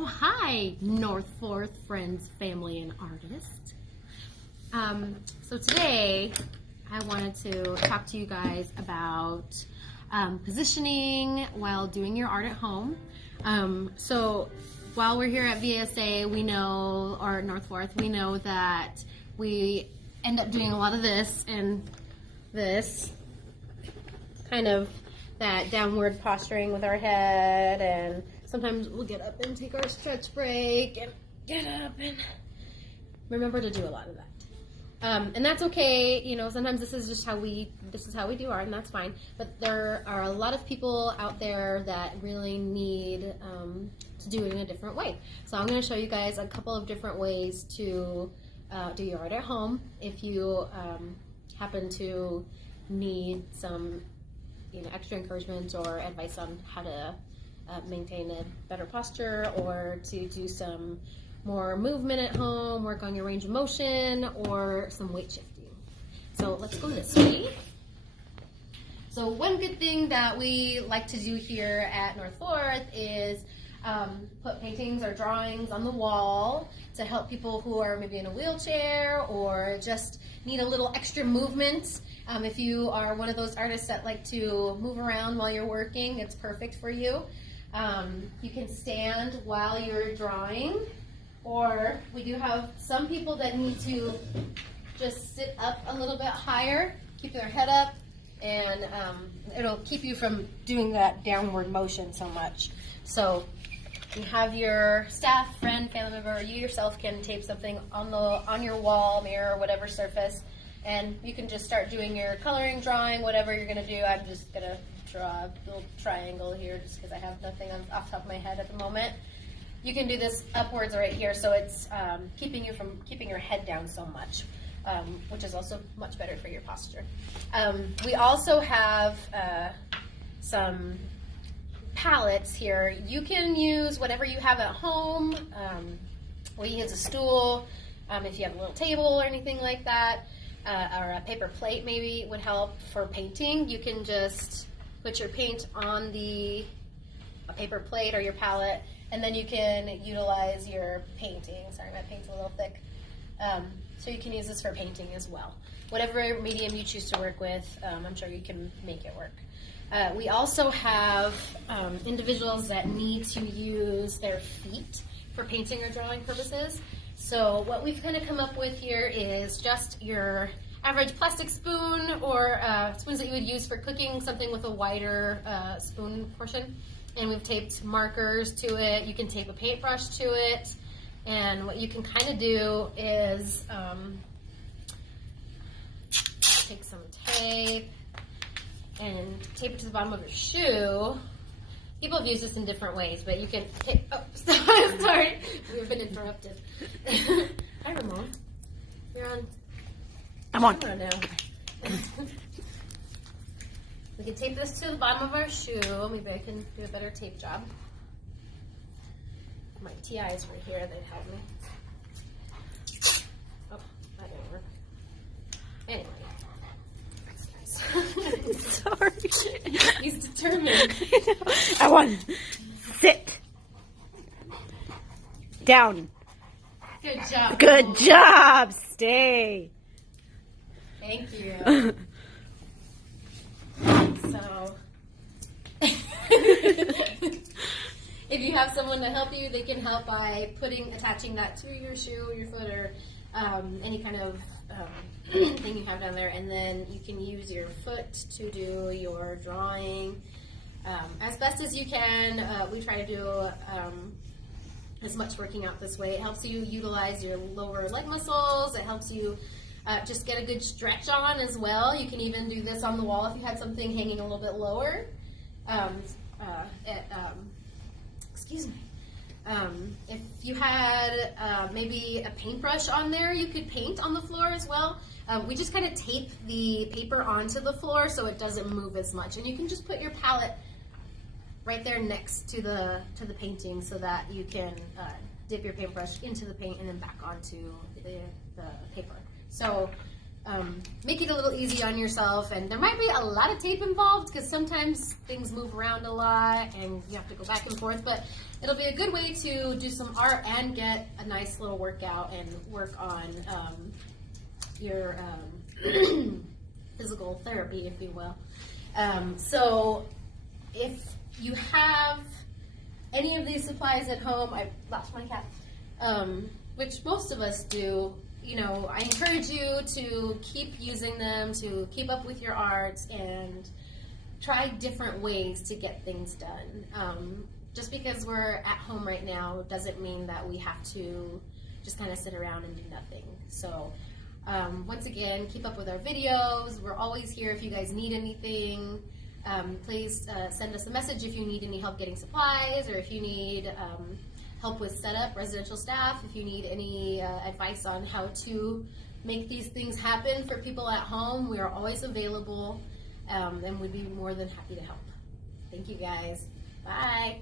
Oh, hi, North Fourth friends, family, and artists. So today I wanted to talk to you guys about positioning while doing your art at home. So while we're here at VSA, we know, or North Fourth, we know that we end up doing a lot of this and this, kind of that downward posturing with our head, and sometimes we'll get up and take our stretch break and get up and remember to do a lot of that. And that's okay, you know, sometimes this is how we do art, and that's fine. But there are a lot of people out there that really need to do it in a different way. So I'm going to show you guys a couple of different ways to do your art at home if you happen to need some extra encouragement or advice on how to maintain a better posture, or to do some more movement at home, work on your range of motion, or some weight shifting. So let's go this way. So one good thing that we like to do here at North Fourth is put paintings or drawings on the wall to help people who are maybe in a wheelchair or just need a little extra movement. If you are one of those artists that like to move around while you're working, it's perfect for you. You can stand while you're drawing, or we do have some people that need to just sit up a little bit higher, keep their head up, and it'll keep you from doing that downward motion so much. So you have your staff, friend, family member, or you yourself can tape something on your wall, mirror, whatever surface, and you can just start doing your coloring, drawing, whatever you're going to do. I'm just going to draw a little triangle here just because I have nothing off the top of my head at the moment. You can do this upwards right here, so it's keeping you from keeping your head down so much, which is also much better for your posture. We also have some palettes here. You can use whatever you have at home. We use a stool if you have a little table or anything like that, or a paper plate maybe would help for painting. You can just put your paint on a paper plate or your palette, and then you can utilize your painting. Sorry, my paint's a little thick. So you can use this for painting as well. Whatever medium you choose to work with, I'm sure you can make it work. We also have individuals that need to use their feet for painting or drawing purposes. So what we've kind of come up with here is just your average plastic spoon, or spoons that you would use for cooking, something with a wider spoon portion. And we've taped markers to it. You can tape a paintbrush to it. And what you can kind of do is take some tape and tape it to the bottom of your shoe. People have used this in different ways, but you can tape, oh, sorry, we've been interrupted. Hi, Ramon. You're on. I'm on. Now. We can tape this to the bottom of our shoe. Maybe I can do a better tape job. My TIs were here, they'd help me. Oh, that didn't work. Anyway. Sorry. He's determined. I won. Sit. Down. Good job. Good job. Stay. Thank you. So, if you have someone to help you, they can help by attaching that to your shoe, your foot, or any kind of thing you have down there, and then you can use your foot to do your drawing as best as you can. We try to do as much working out this way. It helps you utilize your lower leg muscles. It helps you just get a good stretch on as well. You can even do this on the wall if you had something hanging a little bit lower. Excuse me. If you had maybe a paintbrush on there, you could paint on the floor as well. We just kind of tape the paper onto the floor so it doesn't move as much. And you can just put your palette right there next to the painting so that you can dip your paintbrush into the paint and then back onto the paper. So make it a little easy on yourself. And there might be a lot of tape involved because sometimes things move around a lot and you have to go back and forth, but it'll be a good way to do some art and get a nice little workout and work on your physical therapy, if you will. So if you have any of these supplies at home, I lost my cat, which most of us do, you know, I encourage you to keep using them, to keep up with your art and try different ways to get things done. Just because we're at home right now doesn't mean that we have to just kind of sit around and do nothing. So once again, keep up with our videos. We're always here if you guys need anything. Please send us a message if you need any help getting supplies, or if you need help with setup, residential staff, if you need any advice on how to make these things happen for people at home. We are always available, and we'd be more than happy to help. Thank you guys. Bye.